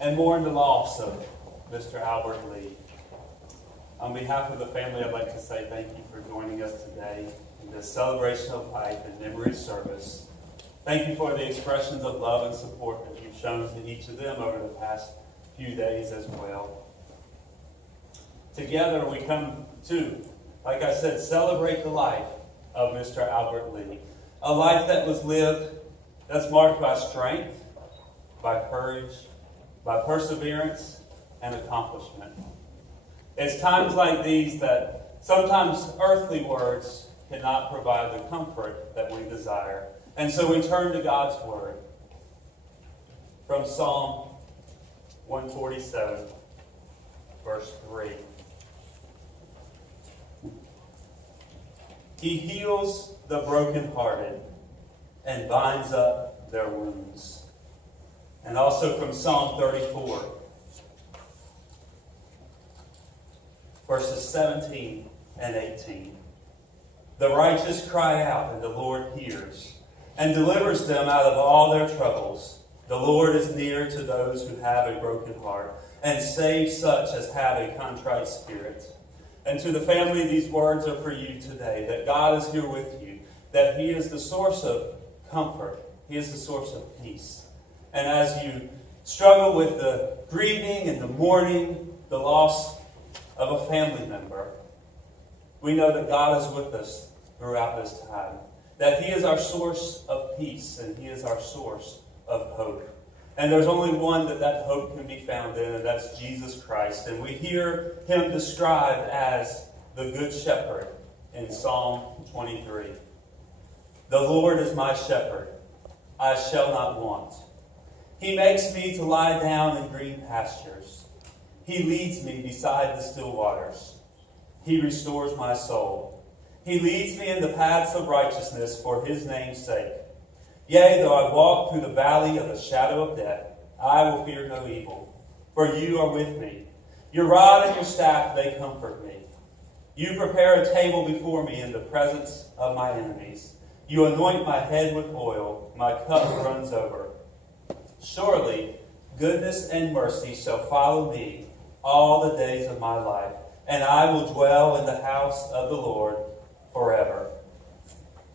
and mourn the loss of Mr. Albert Lee. On behalf of the family, I'd like to say thank you for joining us today in this celebration of life and memory service. Thank you for the expressions of love and support that you've shown to each of them over the past few days as well. Together we come to, like I said, celebrate the life of Mr. Albert Lee. A life that was lived that's marked by strength, by courage, by perseverance, and accomplishment. It's times like these that sometimes earthly words cannot provide the comfort that we desire. And so we turn to God's Word. From Psalm 147, verse 3. He heals the brokenhearted and binds up their wounds. And also from Psalm 34, verses 17 and 18. The righteous cry out, and the Lord hears, and delivers them out of all their troubles. The Lord is near to those who have a broken heart, and saves such as have a contrite spirit. And to the family, these words are for you today, that God is here with you, that He is the source of comfort. He is the source of peace. And as you struggle with the grieving and the mourning, the loss of a family member, we know that God is with us throughout this time. That He is our source of peace and He is our source of hope. And there's only one that hope can be found in, and that's Jesus Christ. And we hear Him described as the Good Shepherd in Psalm 23. The Lord is my shepherd, I shall not want. He makes me to lie down in green pastures. He leads me beside the still waters. He restores my soul. He leads me in the paths of righteousness for His name's sake. Yea, though I walk through the valley of the shadow of death, I will fear no evil, for you are with me. Your rod and your staff, they comfort me. You prepare a table before me in the presence of my enemies. You anoint my head with oil, my cup runs over. Surely goodness and mercy shall follow me all the days of my life, and I will dwell in the house of the Lord forever.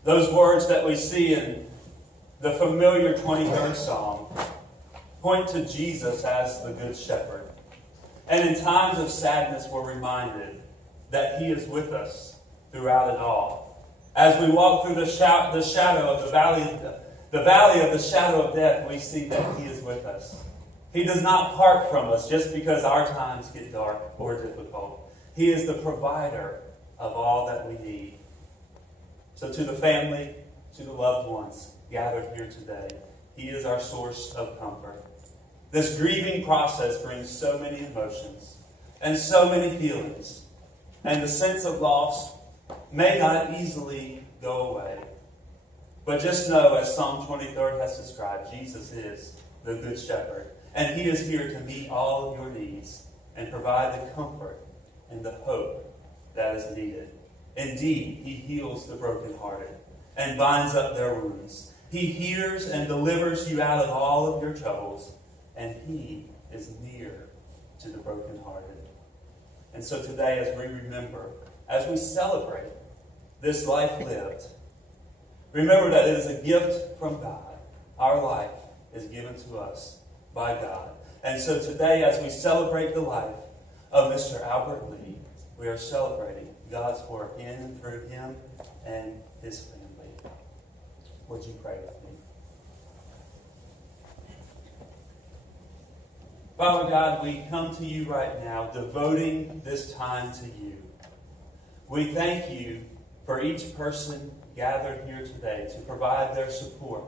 Those words that we see in the familiar 23rd Psalm point to Jesus as the Good Shepherd. And in times of sadness, we're reminded that He is with us throughout it all. As we walk through the shadow of the valley of the shadow of death, we see that He is with us. He does not part from us just because our times get dark or difficult. He is the provider of all that we need. So to the family, to the loved ones gathered here today, He is our source of comfort. This grieving process brings so many emotions and so many feelings, and the sense of loss may not easily go away. But just know, as Psalm 23 has described, Jesus is the Good Shepherd, and He is here to meet all of your needs and provide the comfort and the hope that is needed. Indeed, He heals the brokenhearted and binds up their wounds. He hears and delivers you out of all of your troubles, and He is near to the brokenhearted. And so today, as we remember, as we celebrate this life lived, remember that it is a gift from God. Our life is given to us by God. And so today, as we celebrate the life of Mr. Albert Lee, we are celebrating God's work in and through him and his family. Would you pray with me? Father God, we come to you right now, devoting this time to you. We thank you for each person gathered here today to provide their support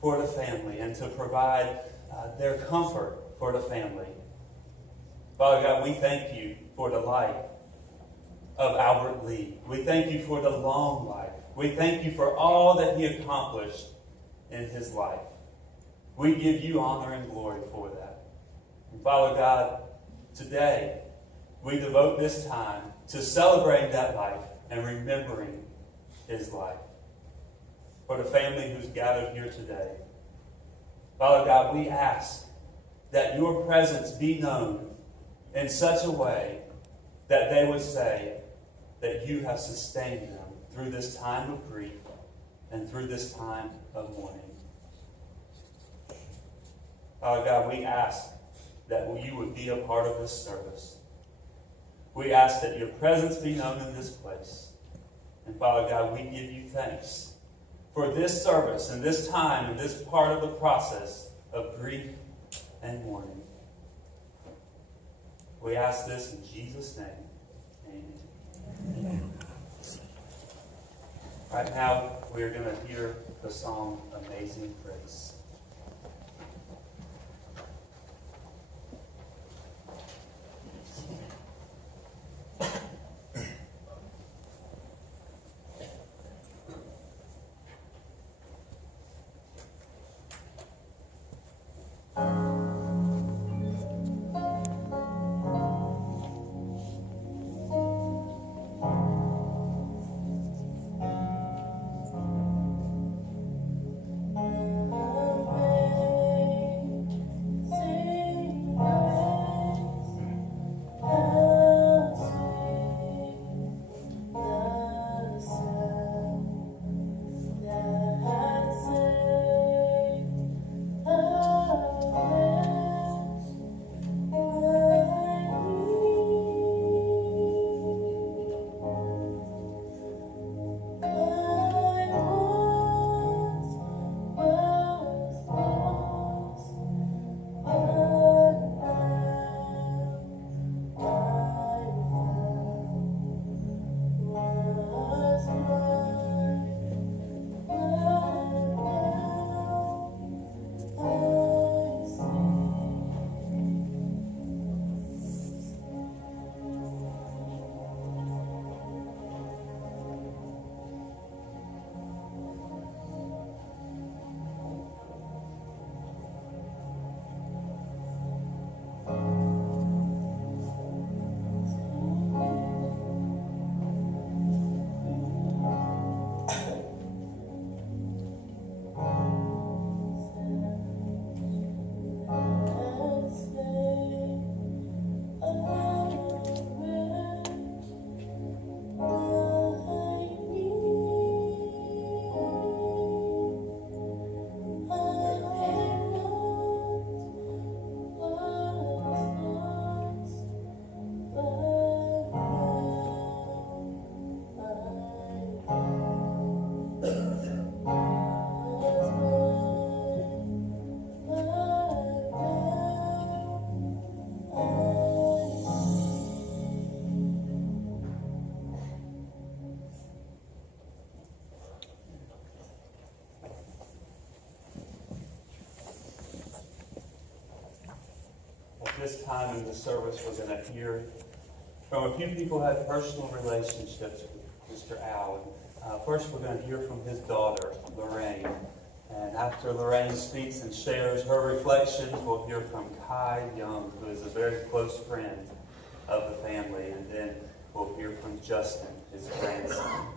for the family and to provide their comfort for the family. Father God, we thank you for the life of Albert Lee. We thank you for the long life. We thank you for all that he accomplished in his life. We give you honor and glory for that. And Father God, today we devote this time to celebrating that life and remembering his life. For the family who's gathered here today, Father God, we ask that your presence be known in such a way that they would say that you have sustained them through this time of grief and through this time of mourning. Father God, we ask that you would be a part of this service. We ask that your presence be known in this place. And Father God, we give you thanks for this service and this time and this part of the process of grief and mourning. We ask this in Jesus' name. Amen. Right now, we're going to hear the song Amazing Grace. This time in the service, we're going to hear from a few people who have personal relationships with Mr. Allen. First, we're going to hear from his daughter, Lorraine. And after Lorraine speaks and shares her reflections, we'll hear from Kai Young, who is a very close friend of the family. And then we'll hear from Justin, his grandson.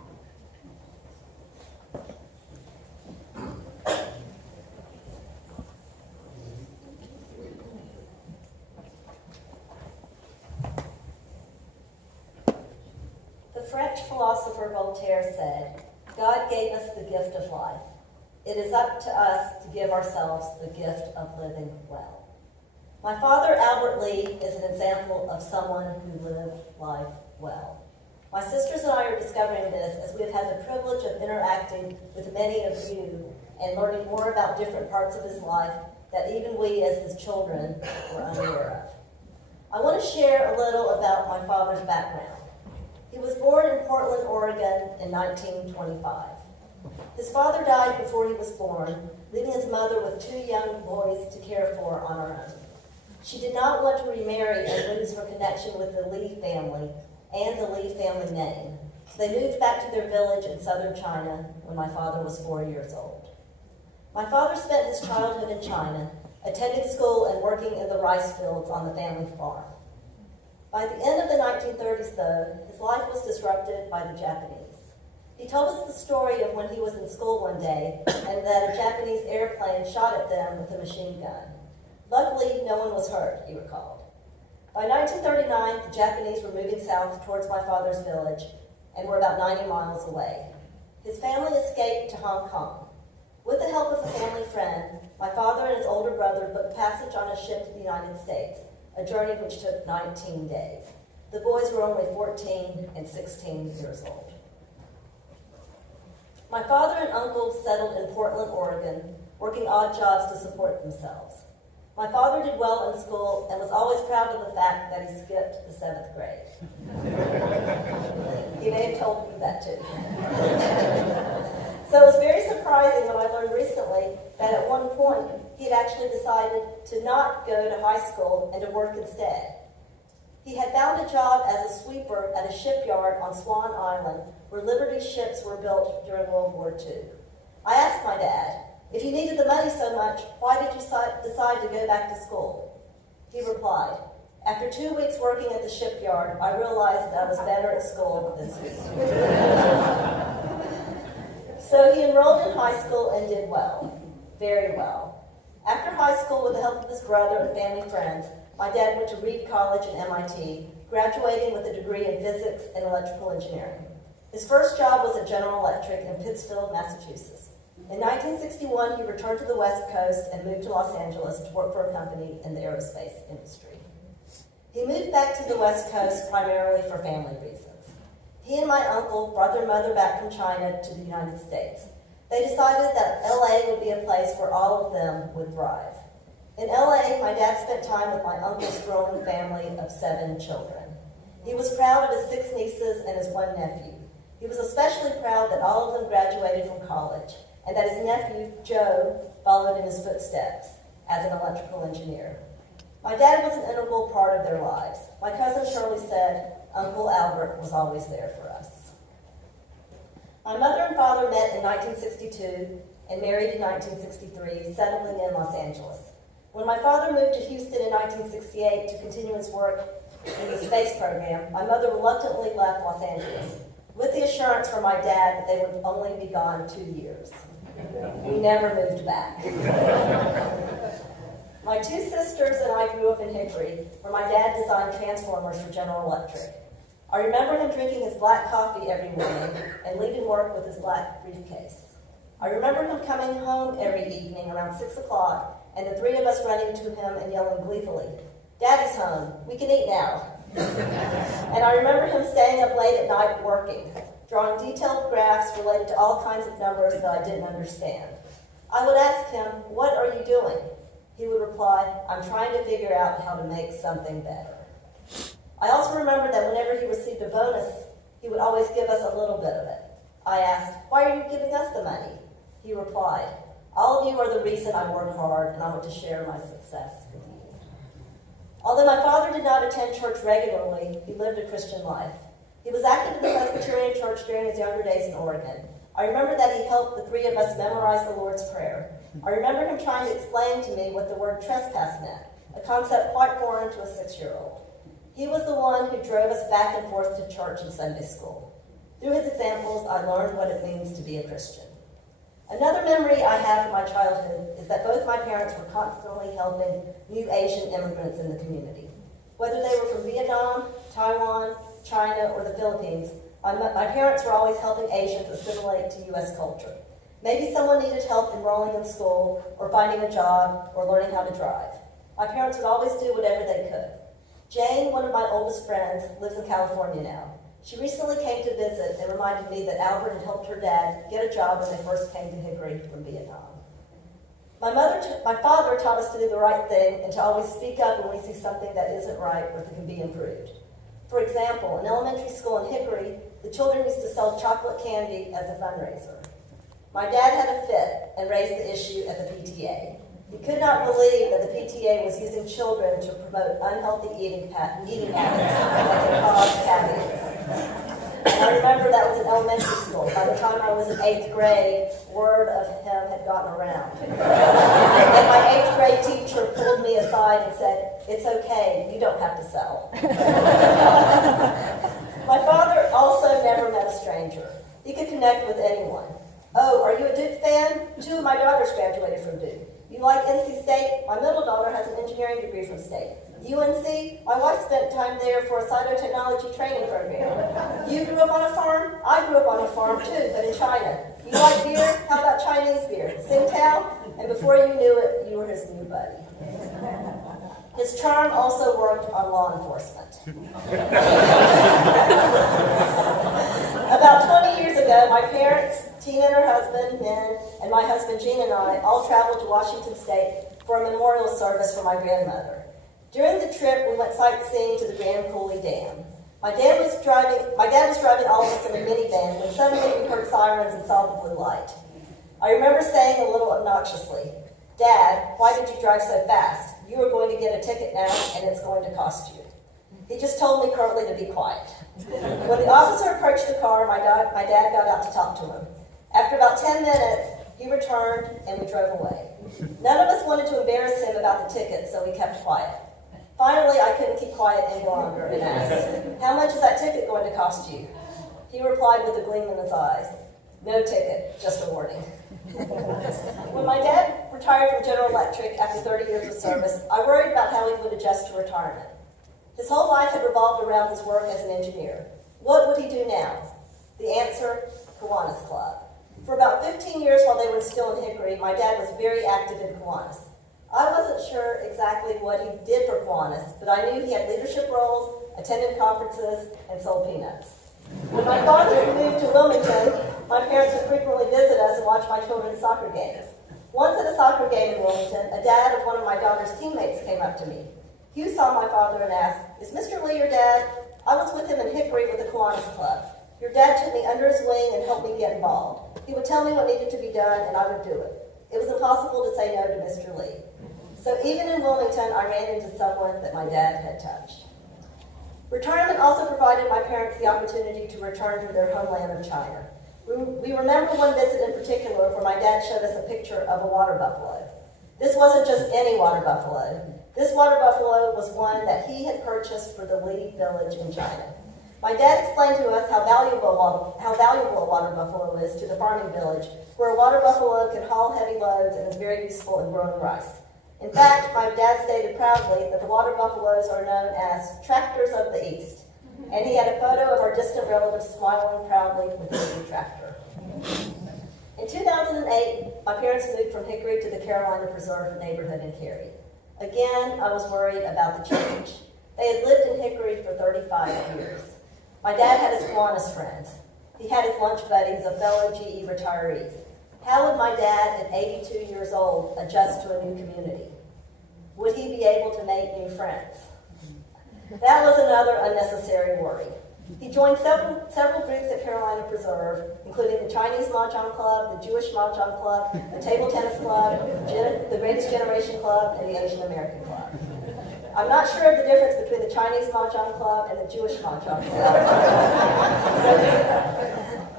French philosopher Voltaire said, "God gave us the gift of life. It is up to us to give ourselves the gift of living well." My father, Albert Lee, is an example of someone who lived life well. My sisters and I are discovering this as we have had the privilege of interacting with many of you and learning more about different parts of his life that even we as his children were unaware of. I want to share a little about my father's background. He was born in Portland, Oregon in 1925. His father died before he was born, leaving his mother with two young boys to care for on her own. She did not want to remarry and lose her connection with the Lee family and the Lee family name. So they moved back to their village in southern China when my father was 4 years old. My father spent his childhood in China, attending school and working in the rice fields on the family farm. By the end of the 1930s, though, his life was disrupted by the Japanese. He told us the story of when he was in school one day and that a Japanese airplane shot at them with a machine gun. Luckily, no one was hurt, he recalled. By 1939, the Japanese were moving south towards my father's village and were about 90 miles away. His family escaped to Hong Kong. With the help of a family friend, my father and his older brother booked passage on a ship to the United States, a journey which took 19 days. The boys were only 14 and 16 years old. My father and uncle settled in Portland, Oregon, working odd jobs to support themselves. My father did well in school and was always proud of the fact that he skipped the 7th grade. He may have told me that too. So it was very surprising when I learned recently that at one point he had actually decided to not go to high school and to work instead. He had found a job as a sweeper at a shipyard on Swan Island where Liberty ships were built during World War II. I asked my dad, if you needed the money so much, why did you decide to go back to school? He replied, after 2 weeks working at the shipyard, I realized that I was better at school than sweeping. So he enrolled in high school and did well, very well. After high school, with the help of his brother and family friends, my dad went to Reed College and MIT, graduating with a degree in physics and electrical engineering. His first job was at General Electric in Pittsfield, Massachusetts. In 1961, he returned to the West Coast and moved to Los Angeles to work for a company in the aerospace industry. He moved back to the West Coast primarily for family reasons. He and my uncle brought their mother back from China to the United States. They decided that LA would be a place where all of them would thrive. In LA, my dad spent time with my uncle's growing family of 7 children. He was proud of his 6 nieces and his 1 nephew. He was especially proud that all of them graduated from college, and that his nephew, Joe, followed in his footsteps as an electrical engineer. My dad was an integral part of their lives. My cousin Shirley said, Uncle Albert was always there for us. My mother and father met in 1962 and married in 1963, settling in Los Angeles. When my father moved to Houston in 1968 to continue his work in the space program, my mother reluctantly left Los Angeles, with the assurance from my dad that they would only be gone 2 years. We never moved back. My 2 sisters and I grew up in Hickory, where my dad designed transformers for General Electric. I remember him drinking his black coffee every morning and leaving work with his black briefcase. I remember him coming home every evening around 6 o'clock and the 3 of us running to him and yelling gleefully, Daddy's home, we can eat now. And I remember him staying up late at night working, drawing detailed graphs related to all kinds of numbers that I didn't understand. I would ask him, what are you doing? He would reply, I'm trying to figure out how to make something better. I also remember that whenever he received a bonus, he would always give us a little bit of it. I asked, why are you giving us the money? He replied, all of you are the reason I work hard and I want to share my success with you. Although my father did not attend church regularly, he lived a Christian life. He was active in the Presbyterian Church during his younger days in Oregon. I remember that he helped the 3 of us memorize the Lord's Prayer. I remember him trying to explain to me what the word trespass meant, a concept quite foreign to a 6-year-old. He was the one who drove us back and forth to church and Sunday school. Through his examples, I learned what it means to be a Christian. Another memory I have from my childhood is that both my parents were constantly helping new Asian immigrants in the community. Whether they were from Vietnam, Taiwan, China, or the Philippines, my parents were always helping Asians assimilate to U.S. culture. Maybe someone needed help enrolling in school, or finding a job, or learning how to drive. My parents would always do whatever they could. Jane, one of my oldest friends, lives in California now. She recently came to visit and reminded me that Albert had helped her dad get a job when they first came to Hickory from Vietnam. My father taught us to do the right thing and to always speak up when we see something that isn't right or that can be improved. For example, in elementary school in Hickory, the children used to sell chocolate candy as a fundraiser. My dad had a fit and raised the issue at the PTA. He could not believe that the PTA was using children to promote unhealthy eating habits that could cause cavities. And I remember that was in elementary school. By the time I was in 8th grade, word of him had gotten around. And my 8th grade teacher pulled me aside and said, it's okay, you don't have to sell. My father also never met a stranger. He could connect with anyone. Oh, are you a Duke fan? 2 of my daughters graduated from Duke. You like NC State? My middle daughter has an engineering degree from State. UNC? My wife spent time there for a cytotechnology training program. You grew up on a farm? I grew up on a farm too, but in China. You like beer? How about Chinese beer? Tsingtao? And before you knew it, you were his new buddy. His charm also worked on law enforcement. About 20 years ago, my parents, Tina and her husband, Min, and my husband, Gene, and I all traveled to Washington State for a memorial service for my grandmother. During the trip, we went sightseeing to the Grand Coulee Dam. My dad was driving all of us in a minivan when suddenly we heard sirens and saw the blue light. I remember saying a little obnoxiously, "Dad, why did you drive so fast? You are going to get a ticket now, and it's going to cost you." He just told me curtly to be quiet. When the officer approached the car, my dad got out to talk to him. After about 10 minutes, he returned, and we drove away. None of us wanted to embarrass him about the ticket, so we kept quiet. Finally, I couldn't keep quiet any longer and asked, "How much is that ticket going to cost you?" He replied with a gleam in his eyes, "No ticket, just a warning." When my dad retired from General Electric after 30 years of service, I worried about how he would adjust to retirement. His whole life had revolved around his work as an engineer. What would he do now? The answer, Kiwanis Club. For about 15 years while they were still in Hickory, my dad was very active in Kiwanis. I wasn't sure exactly what he did for Kiwanis, but I knew he had leadership roles, attended conferences, and sold peanuts. When my father moved to Wilmington, my parents would frequently visit us and watch my children's soccer games. Once at a soccer game in Wilmington, a dad of one of my daughter's teammates came up to me. Hugh saw my father and asked, "Is Mr. Lee your dad? I was with him in Hickory with the Kiwanis Club. Your dad took me under his wing and helped me get involved. He would tell me what needed to be done, and I would do it. It was impossible to say no to Mr. Lee." So even in Wilmington, I ran into someone that my dad had touched. Retirement also provided my parents the opportunity to return to their homeland of China. We remember one visit in particular where my dad showed us a picture of a water buffalo. This wasn't just any water buffalo. This water buffalo was one that he had purchased for the Li village in China. My dad explained to us how valuable a water buffalo is to the farming village, where a water buffalo can haul heavy loads and is very useful in growing rice. In fact, my dad stated proudly that the water buffaloes are known as tractors of the East, and he had a photo of our distant relatives smiling proudly with his new tractor. In 2008, my parents moved from Hickory to the Carolina Preserve neighborhood in Cary. Again, I was worried about the change. They had lived in Hickory for 35 years. My dad had his Kiwanis friends. He had his lunch buddies of fellow GE retirees. How would my dad, at 82 years old, adjust to a new community? Would he be able to make new friends? That was another unnecessary worry. He joined several groups at Carolina Preserve, including the Chinese Mahjong Club, the Jewish Mahjong Club, the Table Tennis Club, the Greatest Generation Club, and the Asian American Club. I'm not sure of the difference between the Chinese Mahjong Club and the Jewish Mahjong Club.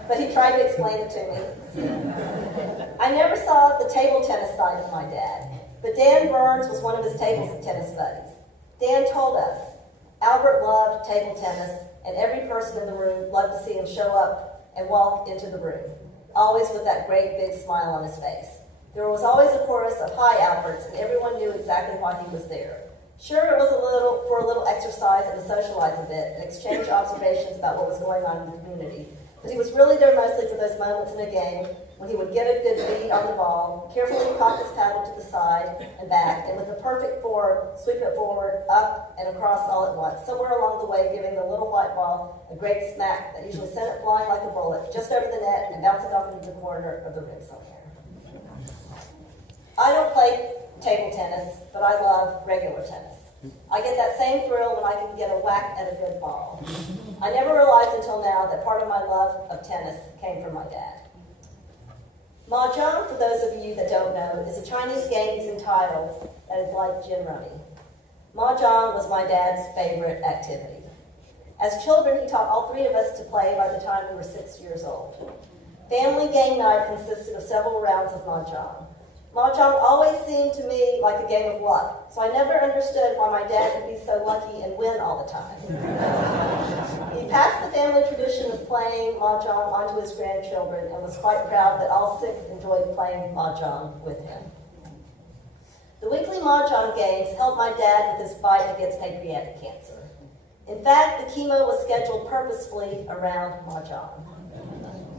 But he tried to explain it to me. I never saw the table tennis side of my dad, but Dan Burns was one of his table tennis buddies. Dan told us, Albert loved table tennis, and every person in the room loved to see him show up and walk into the room, always with that great big smile on his face. There was always a chorus of "Hi, Alberts," and everyone knew exactly why he was there. Sure, it was for a little exercise and to socialize a bit and exchange observations about what was going on in the community. But he was really there mostly for those moments in a game when he would get a good beat on the ball, carefully cock his paddle to the side and back, and with the perfect form, sweep it forward, up, and across all at once, somewhere along the way giving the little white ball a great smack that usually sent it flying like a bullet just over the net and bouncing off into the corner of the rim somewhere. I don't play table tennis, but I love regular tennis. I get that same thrill when I can get a whack at a good ball. I never realized until now that part of my love of tennis came from my dad. Mahjong, for those of you that don't know, is a Chinese game using tiles that is like gin rummy. Mahjong was my dad's favorite activity. As children, he taught all three of us to play by the time we were 6 years old. Family game night consisted of several rounds of Mahjong. Mahjong always seemed to me like a game of luck, so I never understood why my dad could be so lucky and win all the time. He passed the family tradition of playing Mahjong onto his grandchildren and was quite proud that all 6 enjoyed playing Mahjong with him. The weekly Mahjong games helped my dad with his fight against pancreatic cancer. In fact, the chemo was scheduled purposefully around Mahjong.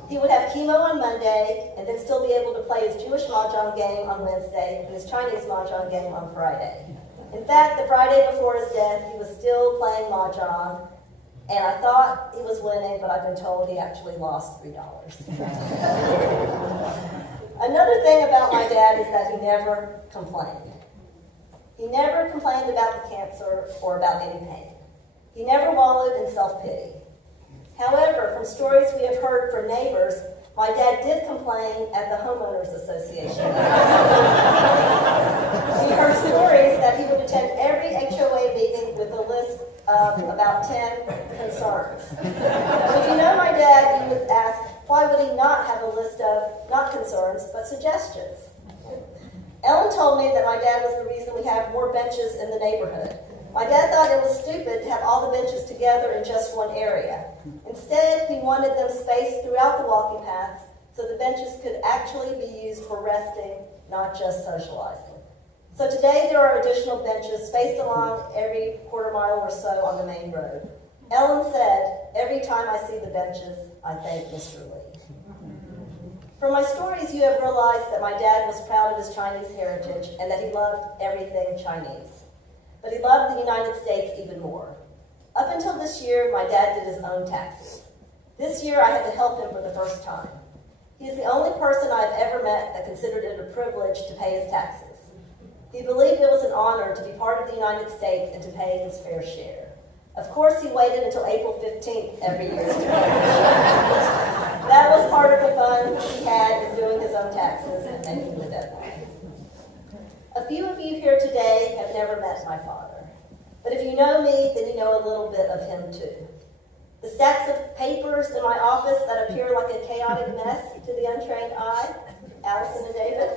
He would have chemo on Monday and then still be able to play his Jewish Mahjong game on Wednesday and his Chinese Mahjong game on Friday. In fact, the Friday before his death, he was still playing Mahjong, and I thought he was winning, but I've been told he actually lost $3. Another thing about my dad is that he never complained. He never complained about the cancer or about any pain. He never wallowed in self-pity. However, from stories we have heard from neighbors, my dad did complain at the homeowners association. We heard stories that he would attend every HOA meeting with a list of about 10 concerns. If you know my dad, you would ask, why would he not have a list of, not concerns, but suggestions? Ellen told me that my dad was the reason we have more benches in the neighborhood. My dad thought it was stupid to have all the benches together in just one area. Instead, he wanted them spaced throughout the walking paths so the benches could actually be used for resting, not just socializing. So today there are additional benches spaced along every quarter mile or so on the main road. Ellen said, every time I see the benches, I thank Mr. Lee. From my stories, you have realized that my dad was proud of his Chinese heritage and that he loved everything Chinese. But he loved the United States even more. Up until this year, my dad did his own taxes. This year, I had to help him for the first time. He is the only person I've ever met that considered it a privilege to pay his taxes. He believed it was an honor to be part of the United States and to pay his fair share. Of course, he waited until April 15th every year to pay his share. That was part of the fun he had in doing his own taxes and making the deadline. A few of you here today have never met my father. But if you know me, then you know a little bit of him too. The stacks of papers in my office that appear like a chaotic mess to the untrained eye, Allison and David,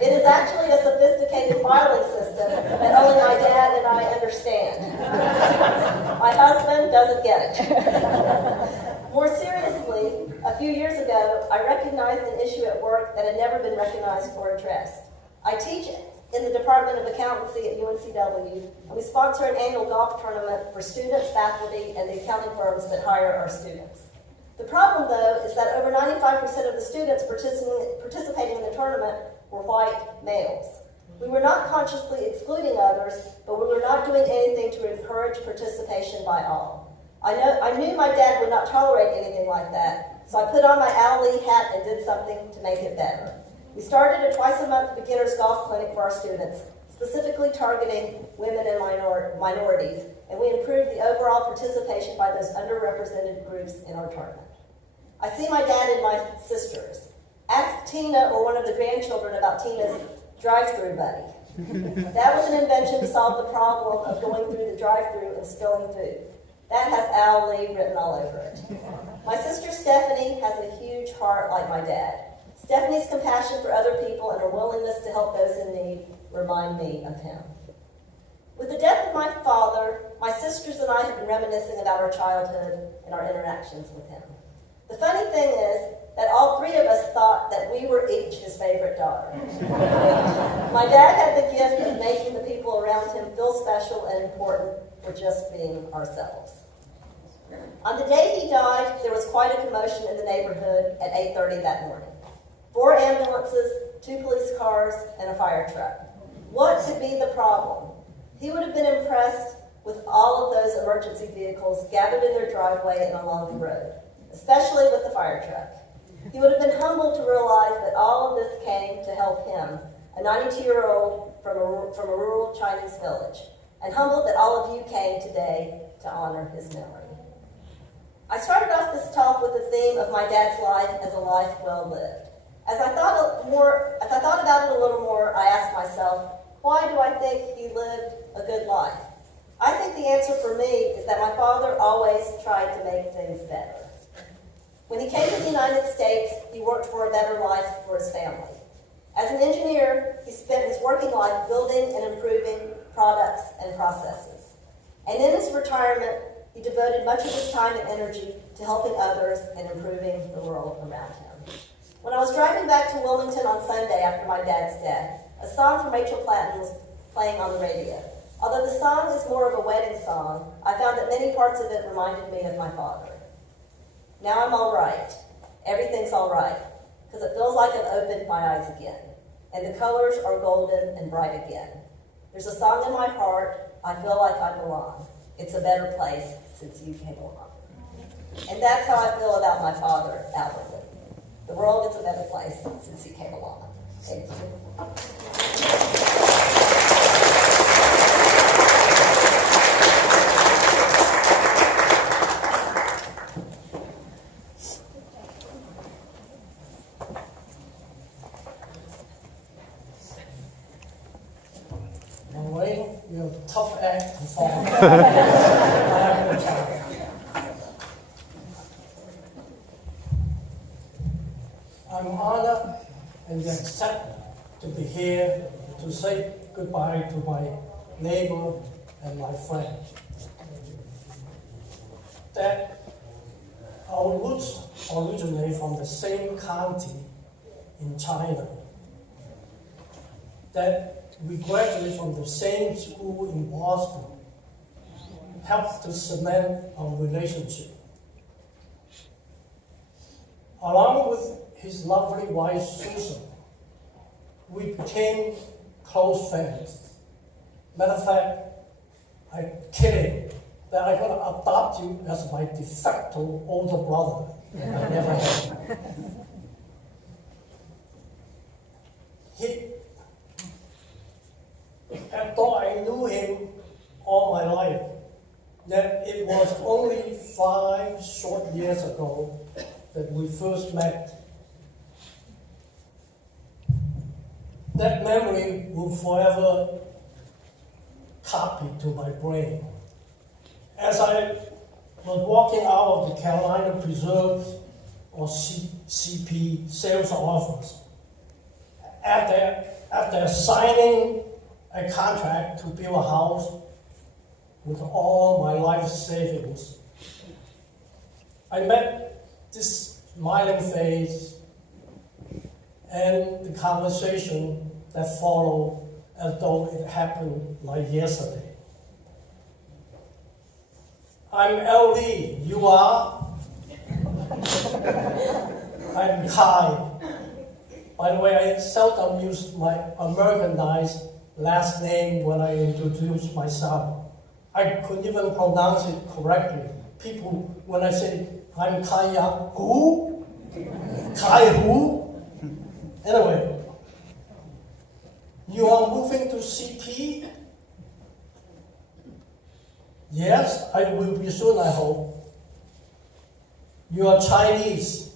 it is actually a sophisticated filing system that only my dad and I understand. My husband doesn't get it. More seriously, a few years ago, I recognized an issue at work that had never been recognized or addressed. I teach in the Department of Accountancy at UNCW, and we sponsor an annual golf tournament for students, faculty, and the accounting firms that hire our students. The problem, though, is that over 95% of the students participating in the tournament were white males. We were not consciously excluding others, but we were not doing anything to encourage participation by all. I knew my dad would not tolerate anything like that, so I put on my Al Lee hat and did something to make it better. We started a twice-a-month beginner's golf clinic for our students, specifically targeting women and minorities, and we improved the overall participation by those underrepresented groups in our tournament. I see my dad and my sisters. Ask Tina or one of the grandchildren about Tina's drive-through buddy. That was an invention to solve the problem of going through the drive-through and spilling food. That has Al Lee written all over it. My sister Stephanie has a huge heart like my dad. Stephanie's compassion for other people and her willingness to help those in need remind me of him. With the death of my father, my sisters and I have been reminiscing about our childhood and our interactions with him. The funny thing is that all three of us thought that we were each his favorite daughter. My dad had the gift of making the people around him feel special and important for just being ourselves. On the day he died, there was quite a commotion in the neighborhood at 8:30 that morning. 4 ambulances, 2 police cars, and a fire truck. What could be the problem? He would have been impressed with all of those emergency vehicles gathered in their driveway and along the road, especially with the fire truck. He would have been humbled to realize that all of this came to help him, a 92-year-old from a rural Chinese village, and humbled that all of you came today to honor his memory. I started off this talk with the theme of my dad's life as a life well lived. As I thought about it a little more, I asked myself, why do I think he lived a good life? I think the answer for me is that my father always tried to make things better. When he came to the United States, he worked for a better life for his family. As an engineer, he spent his working life building and improving products and processes. And in his retirement, he devoted much of his time and energy to helping others and improving the world around him. When I was driving back to Wilmington on Sunday after my dad's death, A song from Rachel Platten was playing on the radio. Although the song is more of a wedding song, I found that many parts of it reminded me of my father. Now I'm all right. Everything's all right, because it feels like I've opened my eyes again, and the colors are golden and bright again. There's a song in my heart. I feel like I belong. It's a better place since you came along. And that's how I feel about my father, Albert Lee. The world is a better place since he came along. Thank you. You're a tough act to follow. I have to tell you. I'm honored and excited to be here to say goodbye to my neighbor and my friend. That our roots originate from the same county in China. That we graduated from the same school in Boston, helped to cement our relationship. Along with his lovely wife, Susan, we became close friends. Matter of fact, I'm kidding that I'm going to adopt you as my de facto older brother. I never had. Although I knew him all my life, that it was only 5 short years ago that we first met. That memory will forever copy to my brain. As I was walking out of the Carolina Preserves or CP sales office, after signing a contract to build a house with all my life savings, I met this smiling face and the conversation that followed as though it happened like yesterday. I'm LD, you are? I'm Kai. By the way, I seldom use my Americanized last name when I introduce myself. I couldn't even pronounce it correctly. People, when I say, I'm Kaya, who? Kai who? Anyway, you are moving to CP? Yes, I will be soon, I hope. You are Chinese.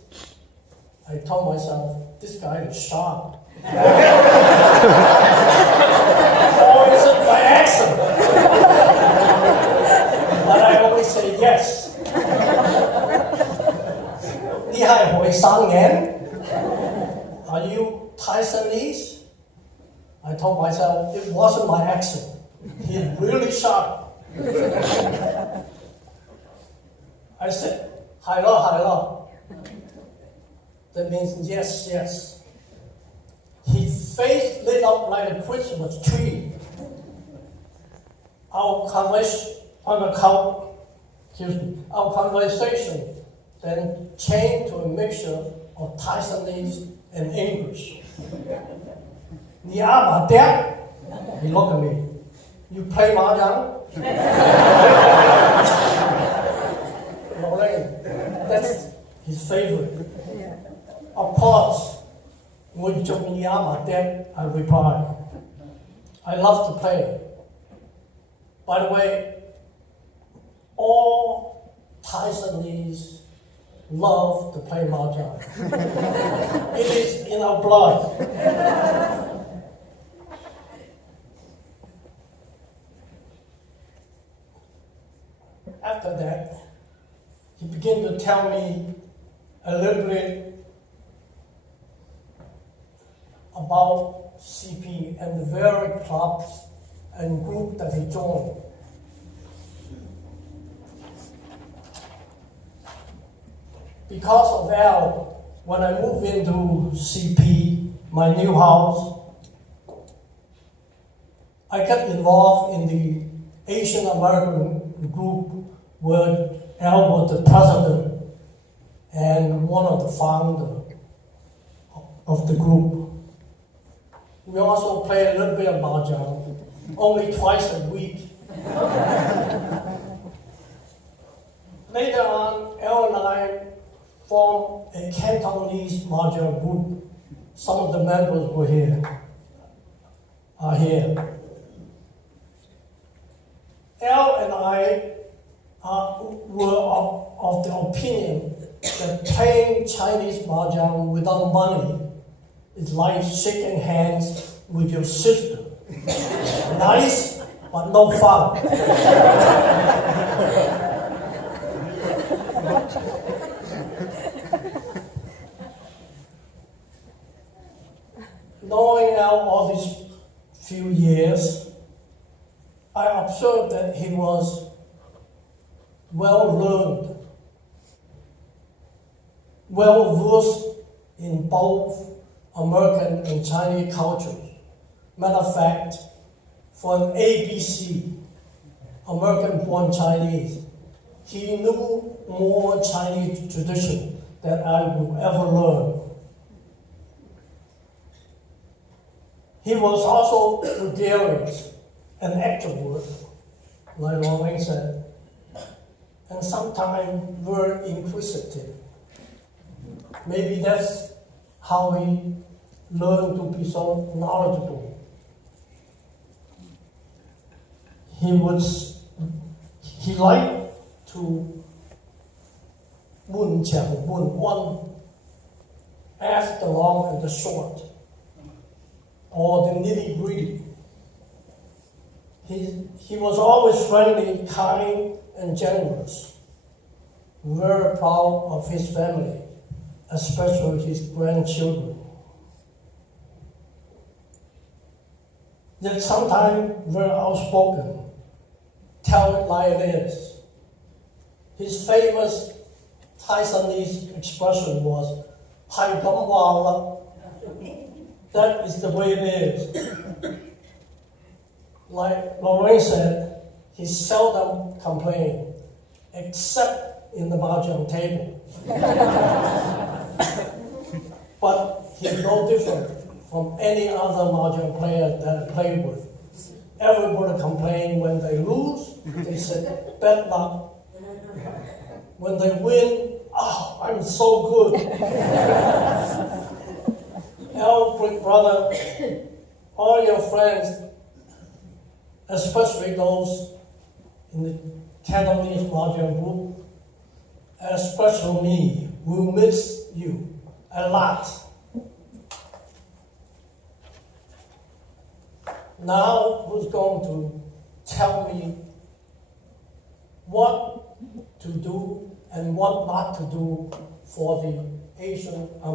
I told myself, this guy is sharp. Or is it my accent? But I always say yes. 你係外省人? Are you Taiwanese? I told myself it wasn't my accent. He's really sharp. I said, hello. That means yes, yes. His face lit up like a Christmas tree. Our conversation then changed to a mixture of Taiwanese and English. 你阿媽爹? He looked at me. You play mahjong? Lorraine, that's his favorite. Of course, when I replied, I love to play. By the way, all Taiwanese love to play mahjong. It is in our blood. After that, he began to tell me a little bit about CP and the various clubs and groups that he joined. Because of Al, when I moved into CP, my new house, I got involved in the Asian American group where Al was the president and one of the founders of the group. We also play a little bit of mahjong, only twice a week. Later on, Al and I formed a Cantonese mahjong group. Some of the members are here. Al and I were of the opinion that playing Chinese mahjong without money is like shaking hands with your sister. Nice, but no fun. Knowing Al all these few years, I observed that he was well learned, well versed in both American and Chinese cultures. Matter of fact, for an ABC, American-born Chinese, he knew more Chinese tradition than I would ever learn. He was also gregarious and extrovert, like Lorraine said, and sometimes very inquisitive. Maybe that's how he learned to be so knowledgeable. He liked to 问强问弯, ask the long and the short, or the nitty-gritty. He was always friendly, kind, and generous. Very proud of his family, especially his grandchildren. Yet sometimes very outspoken, tell it like it is. His famous Taiwanese expression was, 太咁話啦. That is the way it is. Like Lorraine said, he seldom complained, except in the mahjong table. But he's no different from any other mahjong player that I played with. Everybody complained when they lose, they said, bad luck. When they win, oh, I'm so good. Al, big brother, all your friends, especially those in the Cantonese mahjong group, especially me, will miss you a lot. Now, who's going to tell me what to do and what not to do for the Asian American?